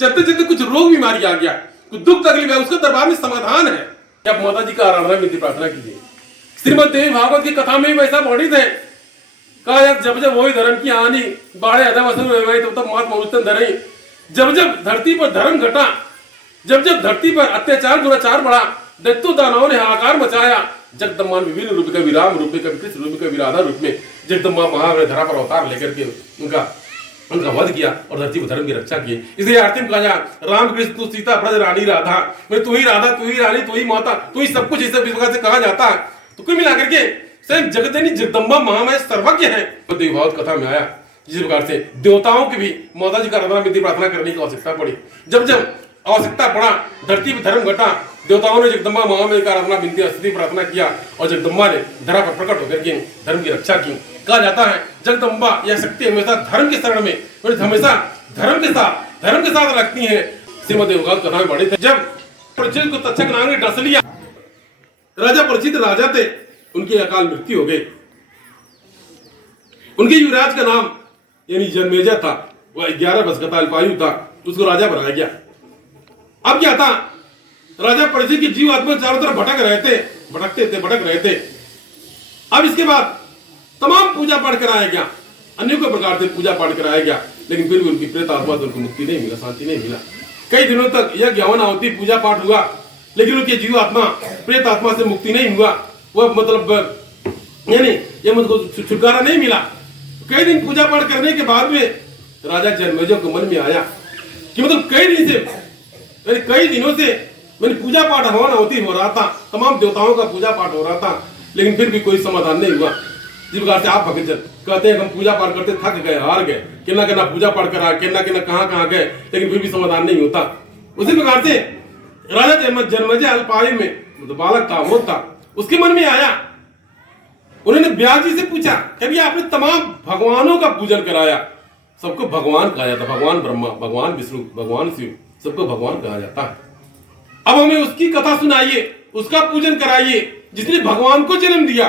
चलते चलते कुछ रोग बीमारी आ गया, कुछ दुख तकलीफ है, उसका दरबार में समाधान है। आप माता जी का आराधना विनती प्रार्थना कीजिए। श्रीमद् देवी भागवत की कथा में वैसा वर्णित है, कहा यार जब जब वही धर्म की हानि बाढ़े अधवसुर तब तब मात मनुष्य धरई। जब जब धरती पर धर्म घटा, जब जब धरती पर अत्याचार दुराचार बढ़ा, दैत्यों दानवों ने हाहाकार मचाया, जगदम्बा ने विभिन्न रूप कभी राम रूप में, कभी कृष्ण रूप में, कभी राधा रूप में जगदम्बा महावीर धरा पर अवतार लेकर के उनका वध किया और धरती पर धर्म की रक्षा की। इसलिए आरती में कहा जा, राम कृष्ण तू सीता ब्रज रानी राधा, मैं तू ही राधा, तू ही रानी, तू ही माता, तू ही सब कुछ, इस प्रकार से कहा जाता है। तो कुल मिला करके स्वयं जगदनी जगदम्बा महामाया सर्वज्ञ है। तो देवी भागवत कथा में आया जिस प्रकार से देवताओं की भी माता जी का आराधना विनती प्रार्थना करने की आवश्यकता पड़ी। जब जब आवश्यकता पड़ा, धरती पर धर्म घटा, देवताओं ने जगदम्बा महामाया का आराधना विनती स्तुति प्रार्थना किया और जगदम्बा ने धरा पर प्रकट होकर के धर्म की रक्षा की। कहा जाता है जगदम्बा यह शक्ति हमेशा धर्म के शरण में, हमेशा धर्म के साथ रखती है। श्रीमद् भागवत कथा में पढ़े थे, जब परीक्षित को तक्षक नाग ने डस लिया, राजा परीक्षित राजा थे, उनकी अकाल मृत्यु हो गई। उनके युवराज का नाम यानी जन्मेजय था, वह 11 वर्ष का अल्पायु था, उसको राजा बनाया गया। अब क्या था, राजा परीक्षित की जीव आत्मा चारों तरफ भटक रहे थे। अब इसके बाद तमाम पूजा पाठ कराया गया, अनेकों प्रकार से पूजा पाठ कराया गया, लेकिन फिर भी उनकी प्रेत आत्मा से उनको मुक्ति नहीं मिला, शांति नहीं मिला। कई दिनों तक यह ज्ञान आहुति पूजा पाठ हुआ, लेकिन उनकी जीव आत्मा प्रेत आत्मा से मुक्ति नहीं हुआ, वह मतलब यानी ये मुझको छुटकारा नहीं मिला। कई दिन पूजा पाठ करने के बाद में राजा जन्मेजय को मन में आया कि मतलब कई दिनों से मैंने पूजा पाठ हवन आहुति हो रहा था, तमाम देवताओं का पूजा पाठ हो रहा था, लेकिन फिर भी कोई समाधान नहीं हुआ। जिस प्रकार से आप भगत कहते हैं हम पूजा पाठ करते थक गए, हार गए, कितना पूजा पाठ करा, कितना कहाँ गए, लेकिन फिर भी समाधान नहीं होता। उसी प्रकार से राजा जन्मेजय अल्पायु में मतलब बालक था, वो था, उसके मन में आया, उन्होंने व्यास जी से पूछा कभी आपने तमाम भगवानों का पूजन कराया, सबको भगवान कहा जाता, भगवान ब्रह्मा, भगवान विष्णु, भगवान शिव, सबको भगवान कहा जाता है। अब हमें उसकी कथा सुनाइए, उसका पूजन कराइए जिसने भगवान को जन्म दिया,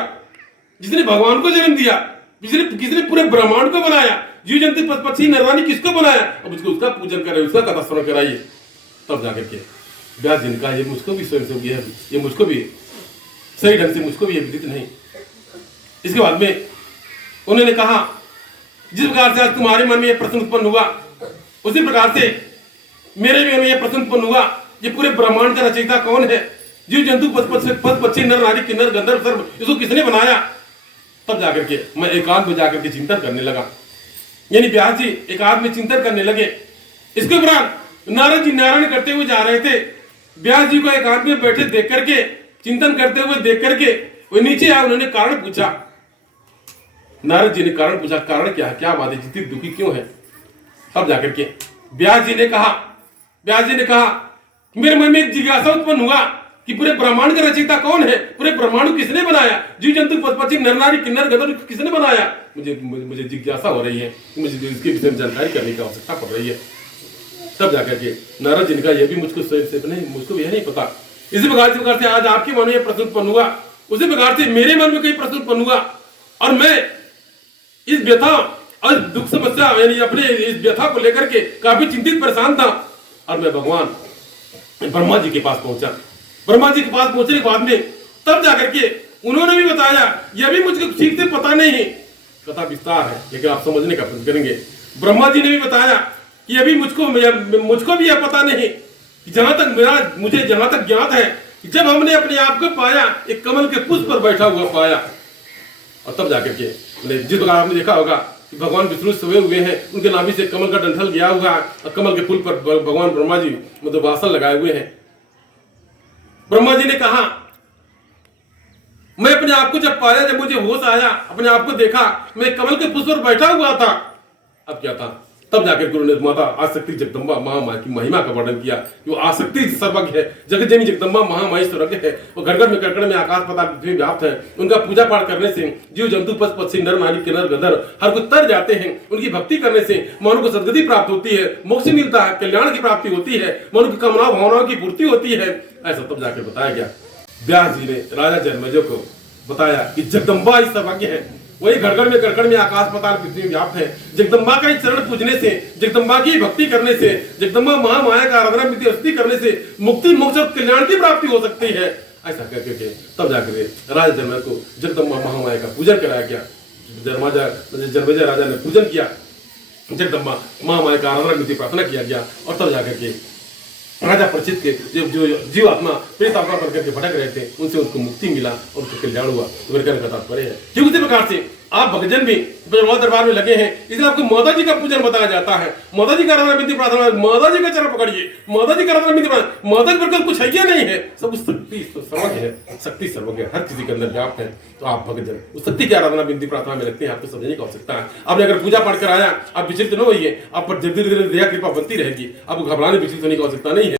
किसने पूरे ब्रह्मांड को बनाया, जीव जंतु पक्षी नरवानी किसको बनाया, अब उसका पूजन कराइए, उसका कथा श्रवण कराइए। तब जाकर के व्यास जी ने कहा ये मुझको भी स्वयं से ये मुझको भी सही ढंग से मुझको भी ये विदित नहीं। इसके बाद में उन्होंने कहा जिस प्रकार से आज तुम्हारे मन में यह प्रश्न उत्पन्न हुआ, उसी प्रकार से मेरे मन में यह प्रश्न उत्पन्न हुआ, ये पूरे ब्रह्मांड का रचयिता कौन है, जीव जंतु पक्षी नर नारी किन्नर गंधर्व सर्व, इसको किसने बनाया। तब जाकर के मैं एकांत में जाकर के चिंतन करने लगा, यानी व्यास जी एकांत में चिंतन करने लगे। इसके उपरांत नारद जी नारायण करते हुए जा रहे थे, व्यास जी को एकांत में बैठे देख करके, चिंतन करते हुए देख करके वो नीचे आए, उन्होंने कारण पूछा, नारद जी ने कारण पूछा, कारण क्या है, क्या बात है, जितनी दुखी क्यों है। तब जाकर के व्यास जी ने कहा मेरे मन में एक जिज्ञासा उत्पन्न हुआ कि पूरे ब्रह्मांड का रचयिता कौन है, पूरे ब्रह्मांड को किसने बनाया, जीव जंतु पक्षी नर नारी किन्नर गंधर्व किसने बनाया। मुझे जिज्ञासा हो रही है, मुझे इसके विषय में जानकारी करने की आवश्यकता पड़ रही है। तब जाकर के नारद जी ने कहा यह भी मुझको स्वयं से नहीं, मुझको यह नहीं पता। इसी प्रकार से आज आपके मन में यह प्रश्न उत्पन्न हुआ, उसी प्रकार से मेरे मन में कई प्रश्न उत्पन्न हुआ, और मैं इस व्यथा और दुख समस्या यानी अपने इस व्यथा को लेकर के काफी चिंतित परेशान था। और मैं भगवान ब्रह्मा जी के पास पहुंचा। ब्रह्मा जी के पास पहुंचने के बाद में तब जाकर के उन्होंने भी बताया, यह भी मुझको ठीक से पता नहीं है, कथा विस्तार है लेकिन आप समझने का प्रयत्न करेंगे। ब्रह्मा जी ने भी बताया कि अभी मुझको भी यह पता नहीं, जहां तक मुझे जहां तक ज्ञात है, जब हमने अपने आप को पाया एक कमल के पुष्प पर बैठा हुआ पाया, और तब जाकर के जिस प्रकार आपने देखा होगा कि भगवान विष्णु सोए हुए हैं, उनके नाभि से कमल का डंठल गया हुआ है, और कमल के फूल पर भगवान ब्रह्मा जी मतलब आसन लगाए हुए हैं। ब्रह्मा जी ने कहा मैं अपने आप को जब पाया, जब मुझे होश आया, अपने आप को देखा, मैं कमल के पुष्प पर बैठा हुआ था। अब क्या था, तब जाकर गुरु ने माता आसक्ति जगदम्बा महामाया की महिमा का वर्णन किया कि वो आसक्ति सर्वज्ञ है, जगजननी जगदम्बा महामाया सर्वज्ञ है, वो घर घर में कड़कड़ में आकाश पाताल पृथ्वी व्याप्त है। उनका पूजा पाठ करने से जीव जंतु पशु पक्षी नर नारी किन्नर गंधर्व हर कुछ तर जाते हैं। उनकी भक्ति करने से मनु को सद्गति प्राप्त होती है, मोक्ष मिलता है, कल्याण की प्राप्ति होती है, मनु की कामना भावनाओं की पूर्ति होती है। ऐसा तब जाकर बताया गया। व्यास जी ने राजा जन्मेजय को बताया कि जगदम्बा ही सर्वज्ञ है, वही घड़गड़ में कड़कड़ में आकाश पाताल पृथ्वी व्याप्त है। जगदम्बा का ही चरण पूजने से, जगदम्बा की भक्ति करने से, जगदम्बा महामाया का आराधना विधि स्तुति करने से मुक्ति मोक्ष और कल्याण की प्राप्ति हो सकती है। ऐसा करके के तब जाकर राजा जनमेजय को जगदम्बा महामाया का पूजन कराया गया। जनमेजय राजा ने पूजन किया, जगदम्बा महामाया का आराधना विधि प्रार्थना किया गया और तब जाकर के राजा परीक्षित के जो जीव आत्मा प्रेत आत्मा बनकर के भटक रहे थे उनसे उनको मुक्ति मिला और उनको कल्याण हुआ। तो मेरे कहने का तात्पर्य है कि उसी प्रकार से आप भक्तजन भी दरबार में लगे हैं, इसलिए आपको माता जी का पूजन बताया जाता है। माता जी का आराधना विधि प्रार्थना, माता जी का चरण पकड़िए, माता जी का आराधना विधि प्रार्थना। माता जी पर कुछ है या नहीं है, सब शक्ति सर्वज्ञ है, शक्ति सर्वज्ञ हर किसी के अंदर व्याप्त है। तो आप भक्तजन उस शक्ति की आराधना विधि प्रार्थना में लगते हैं, आपको समझने की आवश्यकता है। आपने अगर पूजा पाठ कराया, आप विचलित न होइए, आप पर धीरे धीरे दया कृपा बनती रहेगी, आपको घबराने विचलित होने की आवश्यकता नहीं है।